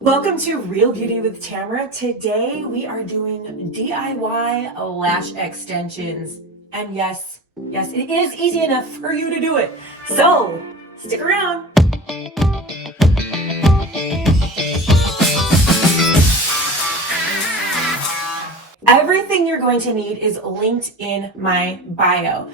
Welcome to Real Beauty with Tamara. Today we are doing DIY lash extensions. And yes, it is easy enough for you to do it. So stick around. Everything you're going to need is linked in my bio.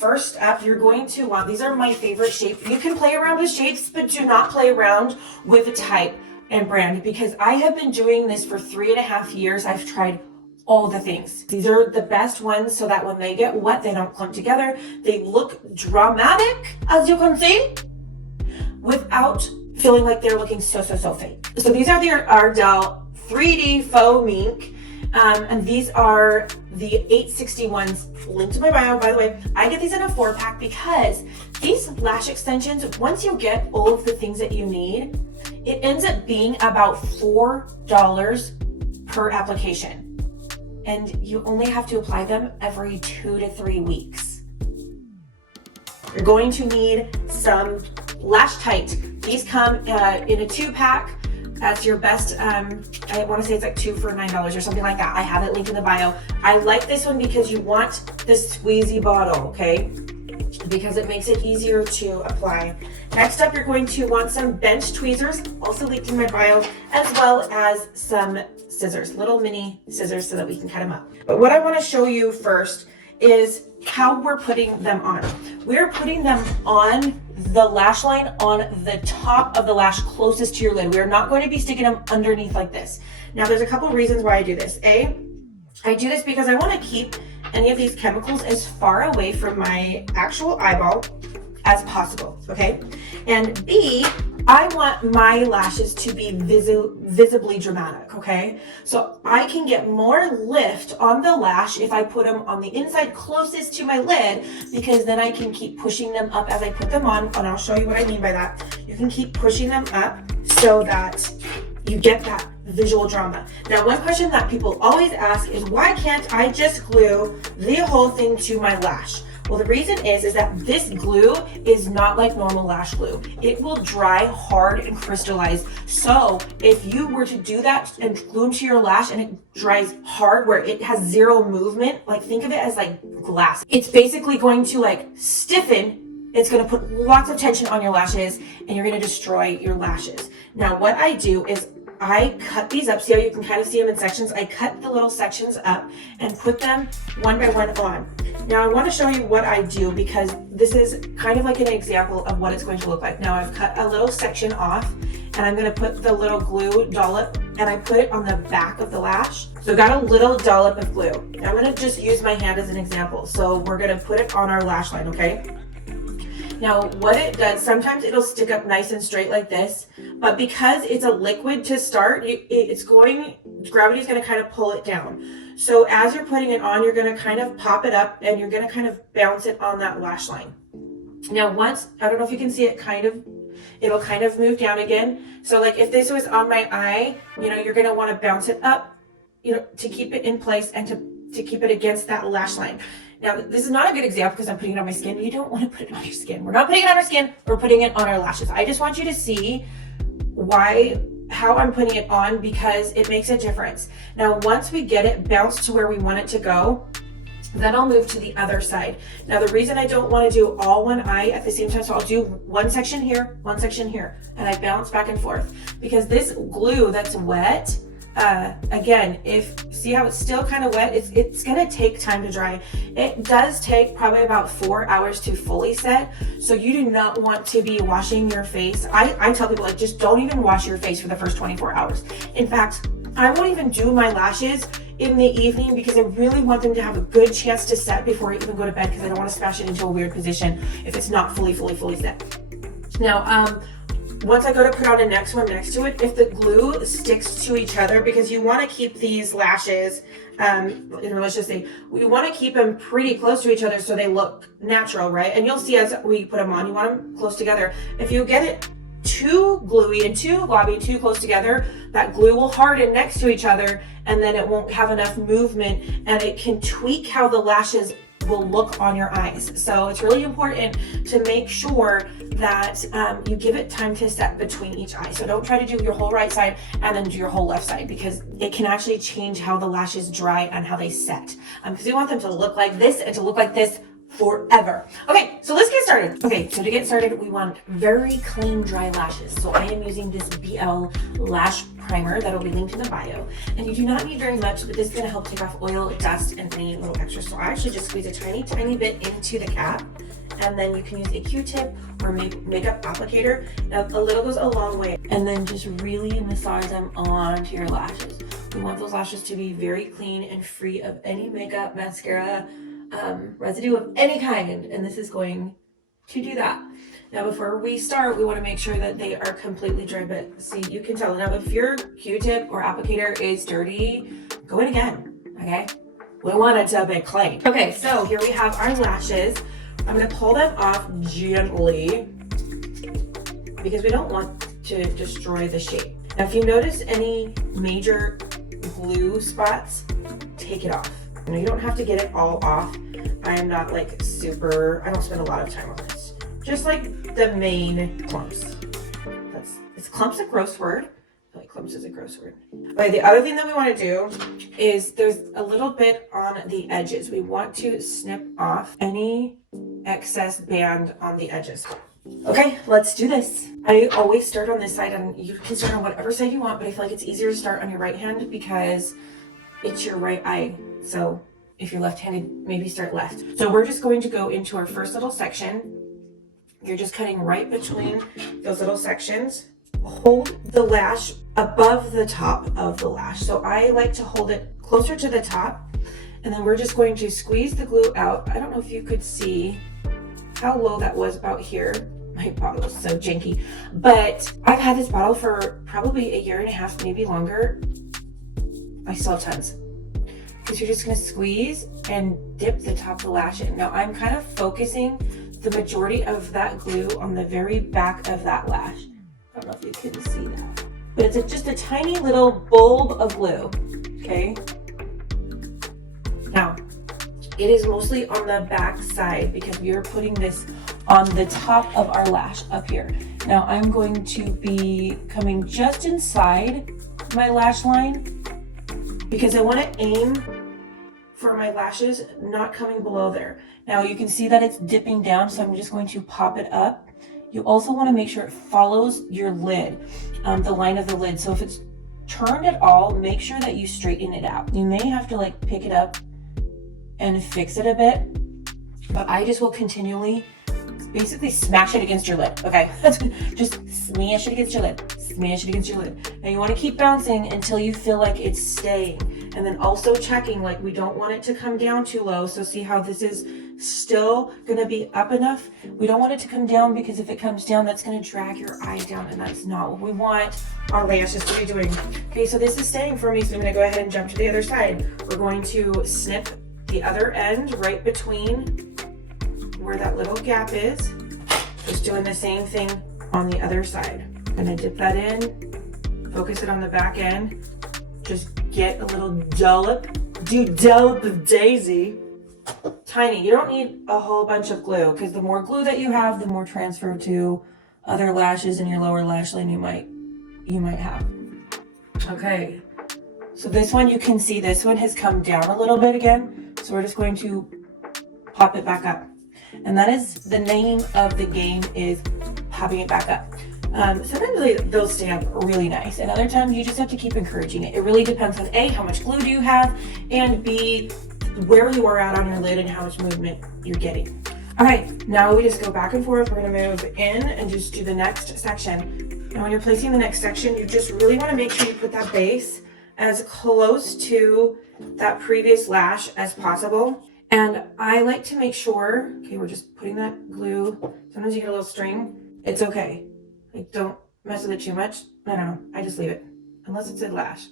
First up, you're going to want, these are my favorite shapes. You can play around with shapes, but do not play around with the type and brand, because I have been doing this for 3.5 years. I've tried all the things. These are the best ones so that when they get wet, they don't clump together. They look dramatic, as you can see, without feeling like they're looking so fake. So these are the Ardell 3D Faux Mink. And these are the 861s, linked to my bio. By the way, I get these in a 4-pack because these lash extensions, once you get all of the things that you need, it ends up being about $4 per application. And you only have to apply them every 2 to 3 weeks. You're going to need some Lash Tight. These come in a 2-pack. That's your best, I want to say it's like 2 for $9 or something like that. I have it linked in the bio. I like this one because you want this squeezy bottle, okay? Because it makes it easier to apply. Next up, you're going to want some bench tweezers, also linked in my bio, as well as some scissors, little mini scissors so that we can cut them up. But what I want to show you first is how we're putting them on. We're putting them on the lash line on the top of the lash closest to your lid. We're not going to be sticking them underneath like this. Now, there's a couple of reasons why I do this. A, I do this because I want to keep any of these chemicals as far away from my actual eyeball as possible, okay? And B, I want my lashes to be visibly dramatic, okay? So I can get more lift on the lash if I put them on the inside closest to my lid, because then I can keep pushing them up as I put them on, and I'll show you what I mean by that. You can keep pushing them up so that you get that visual drama. Now, one question that people always ask is, why can't I just glue the whole thing to my lash? Well, the reason is that this glue is not like normal lash glue. It will dry hard and crystallize. So if you were to do that and glue them to your lash and it dries hard where it has zero movement, like think of it as like glass. It's basically going to like stiffen. It's going to put lots of tension on your lashes and you're going to destroy your lashes. Now, what I do is I cut these up. See how you can kind of see them in sections? I cut the little sections up and put them one by one on. Now, I want to show you what I do because this is kind of like an example of what it's going to look like. Now, I've cut a little section off and I'm going to put the little glue dollop and I put it on the back of the lash. So I got a little dollop of glue. Now, I'm going to just use my hand as an example. So we're going to put it on our lash line, okay? Now, what it does, sometimes it'll stick up nice and straight like this, but because it's a liquid to start, gravity's going to kind of pull it down. So as you're putting it on, you're going to kind of pop it up and you're going to kind of bounce it on that lash line. Now, once, I don't know if you can see it, it'll kind of move down again. So like if this was on my eye, you're going to want to bounce it up, to keep it in place and to keep it against that lash line. Now, this is not a good example because I'm putting it on my skin. You don't want to put it on your skin. We're not putting it on our skin. We're putting it on our lashes. I just want you to see how I'm putting it on because it makes a difference. Now, once we get it bounced to where we want it to go, then I'll move to the other side. Now, the reason I don't want to do all one eye at the same time, so I'll do one section here, and I bounce back and forth because this glue that's wet, again, see how it's still kind of wet? It's gonna take time to dry. It does take probably about 4 hours to fully set. So you do not want to be washing your face. I tell people, like, just don't even wash your face for the first 24 hours. In fact, I won't even do my lashes in the evening because I really want them to have a good chance to set before I even go to bed because I don't want to smash it into a weird position if it's not fully set. Now, once I go to put on the next one next to it, if the glue sticks to each other, because you want to keep these lashes, let's just say, we want to keep them pretty close to each other so they look natural, right? And you'll see as we put them on, you want them close together. If you get it too gluey and too globby, too close together, that glue will harden next to each other and then it won't have enough movement and it can tweak how the lashes will look on your eyes. So it's really important to make sure that you give it time to set between each eye. So don't try to do your whole right side and then do your whole left side, because it can actually change how the lashes dry and how they set. Because we want them to look like this and to look like this forever. Okay, so let's get started. Okay, so to get started, we want very clean, dry lashes. So I am using this BL Lash Primer that will be linked in the bio. And you do not need very much, but this is gonna help take off oil, dust, and any little extra. So I actually just squeeze a tiny, tiny bit into the cap. And then you can use a Q-tip or makeup applicator. Now, a little goes a long way. And then just really massage them onto your lashes. We want those lashes to be very clean and free of any makeup, mascara, residue of any kind, and this is going to do that. Now before we start, we want to make sure that they are completely dry, but see, you can tell. Now if your Q-tip or applicator is dirty, go in again, okay? We want it to be clean. Okay, so here we have our lashes. I'm going to pull them off gently because we don't want to destroy the shape. Now if you notice any major glue spots, take it off. You don't have to get it all off. I am not like I don't spend a lot of time on this. Just like the main clumps. Is clumps a gross word? I feel like clumps is a gross word. Okay, the other thing that we want to do is there's a little bit on the edges. We want to snip off any excess band on the edges. Okay, let's do this. I always start on this side, and you can start on whatever side you want, but I feel like it's easier to start on your right hand because it's your right eye. So if you're left-handed, maybe start left. So we're just going to go into our first little section. You're just cutting right between those little sections. Hold the lash above the top of the lash. So I like to hold it closer to the top. And then we're just going to squeeze the glue out. I don't know if you could see how low that was about here. My bottle is so janky. But I've had this bottle for probably 1.5 years, maybe longer. I still have tons. Because you're just going to squeeze and dip the top of the lash in. Now I'm kind of focusing the majority of that glue on the very back of that lash. I don't know if you can see that. But it's just a tiny little bulb of glue, okay? Now, it is mostly on the back side because we are putting this on the top of our lash up here. Now I'm going to be coming just inside my lash line because I want to aim for my lashes not coming below there. Now you can see that it's dipping down, so I'm just going to pop it up. You also want to make sure it follows your lid, the line of the lid. So if it's turned at all, make sure that you straighten it out. You may have to like pick it up and fix it a bit, but I just will continually basically smash it against your lid, okay? Just smash it against your lid, smash it against your lid. Now you want to keep bouncing until you feel like it's staying. And then also checking, like we don't want it to come down too low. So see how this is still gonna be up enough? We don't want it to come down because if it comes down, that's gonna drag your eye down, and that's not what we want our lashes to be doing. Okay, so this is staying for me, so I'm gonna go ahead and jump to the other side. We're going to snip the other end right between where that little gap is. Just doing the same thing on the other side. I'm gonna dip that in, focus it on the back end, just get a little dollop of daisy. Tiny. You don't need a whole bunch of glue because the more glue that you have, the more transfer to other lashes in your lower lash line you might have. Okay, so this one, you can see this one has come down a little bit again, so we're just going to pop it back up. And that is the name of the game, is popping it back up. Sometimes they'll stay up really nice, and other times you just have to keep encouraging it. It really depends on A, how much glue do you have, and B, where you are at on your lid and how much movement you're getting. Okay, now we just go back and forth. We're gonna move in and just do the next section. Now when you're placing the next section, you just really wanna make sure you put that base as close to that previous lash as possible. And I like to make sure, okay, we're just putting that glue. Sometimes you get a little string. It's okay. Like, don't mess with it too much. I don't know, I just leave it. Unless it's a lash.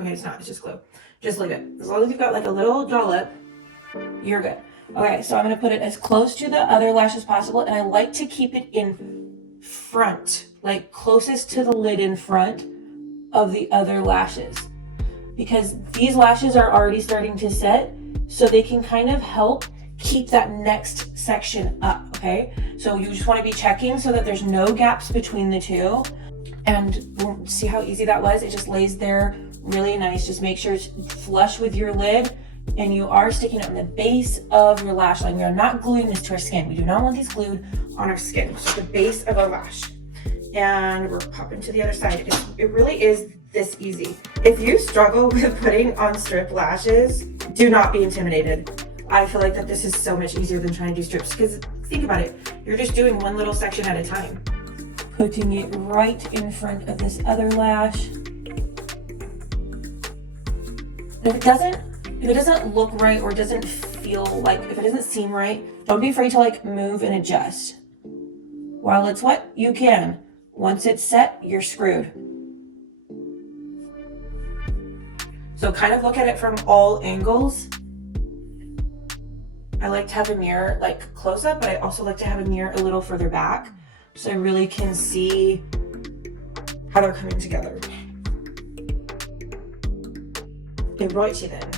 Okay, it's not, it's just glue. Just leave it. As long as you've got like a little dollop, you're good. Okay, so I'm gonna put it as close to the other lash as possible, and I like to keep it in front, like closest to the lid in front of the other lashes. Because these lashes are already starting to set, so they can kind of help keep that next section up, okay? So you just want to be checking so that there's no gaps between the two. And see how easy that was? It just lays there really nice. Just make sure it's flush with your lid, and you are sticking it on the base of your lash line. We are not gluing this to our skin. We do not want these glued on our skin. So the base of our lash. And we're popping to the other side. It really is this easy. If you struggle with putting on strip lashes, do not be intimidated. I feel like that this is so much easier than trying to do strips, because think about it. You're just doing one little section at a time. Putting it right in front of this other lash. If it doesn't look right, or doesn't feel like, if it doesn't seem right, don't be afraid to like move and adjust. While it's wet, you can. Once it's set, you're screwed. So kind of look at it from all angles. I like to have a mirror like close up, but I also like to have a mirror a little further back, so I really can see how they're coming together. Okay, righty then.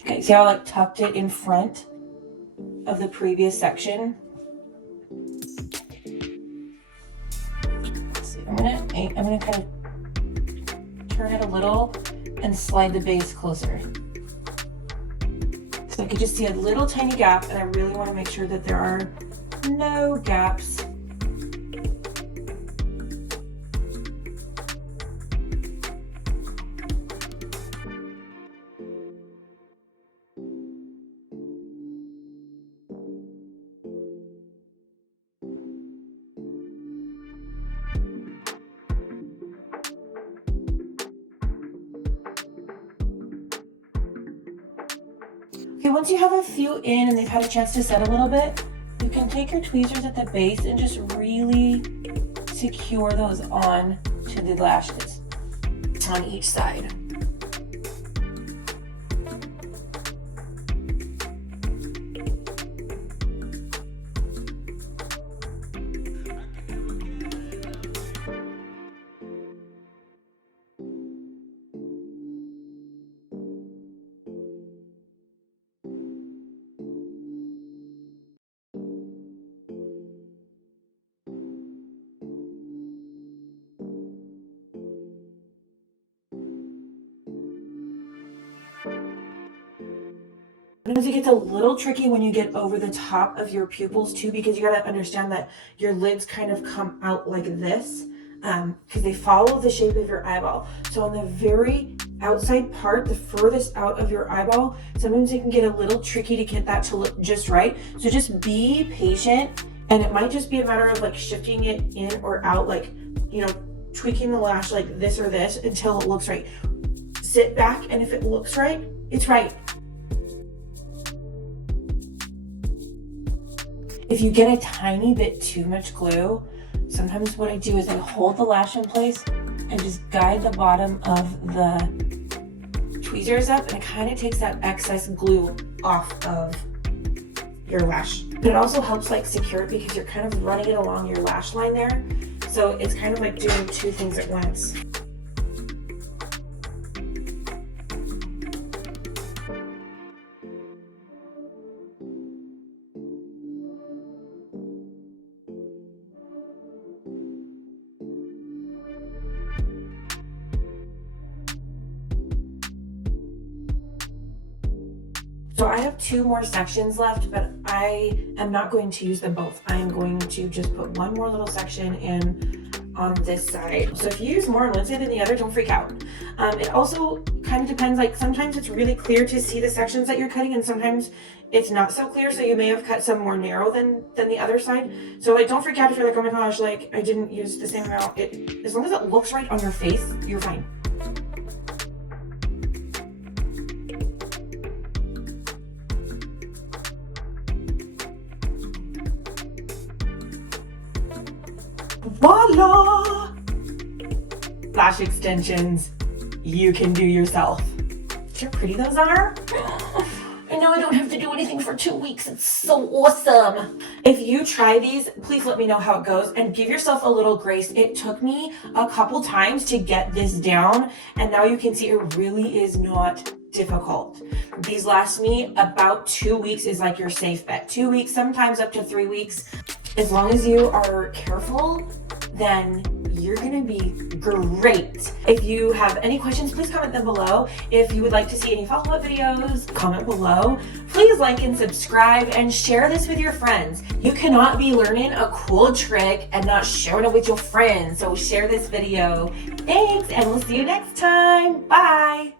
Okay, see how I like tucked it in front of the previous section? Let's see, I'm gonna kind of turn it a little and slide the base closer. So I could just see a little tiny gap, and I really want to make sure that there are no gaps. Okay, once you have a few in and they've had a chance to set a little bit, you can take your tweezers at the base and just really secure those on to the lashes on each side. Sometimes it gets a little tricky when you get over the top of your pupils too, because you gotta understand that your lids kind of come out like this, because they follow the shape of your eyeball. So on the very outside part, the furthest out of your eyeball, sometimes it can get a little tricky to get that to look just right. So just be patient, and it might just be a matter of like shifting it in or out, like, you know, tweaking the lash like this or this until it looks right. Sit back, and if it looks right, it's right. If you get a tiny bit too much glue, sometimes what I do is I hold the lash in place and just guide the bottom of the tweezers up, and it kind of takes that excess glue off of your lash. But it also helps like secure it, because you're kind of running it along your lash line there. So it's kind of like doing two things at once. So I have two more sections left, but I am not going to use them both. I am going to just put one more little section in on this side. So if you use more on one side than the other, don't freak out. It also kind of depends, like sometimes it's really clear to see the sections that you're cutting, and sometimes it's not so clear, so you may have cut some more narrow than the other side. So like, don't freak out if you're like, oh my gosh, like I didn't use the same amount. As long as it looks right on your face, you're fine. Voila! Lash extensions you can do yourself. See how pretty those are? I know now I don't have to do anything for 2 weeks. It's so awesome. If you try these, please let me know how it goes and give yourself a little grace. It took me a couple times to get this down, and now you can see it really is not difficult. These last me about 2 weeks is like your safe bet. 2 weeks, sometimes up to 3 weeks. As long as you are careful, then you're gonna be great. If you have any questions, please comment them below. If you would like to see any follow-up videos, comment below. Please like and subscribe and share this with your friends. You cannot be learning a cool trick and not sharing it with your friends. So share this video. Thanks, and we'll see you next time. Bye.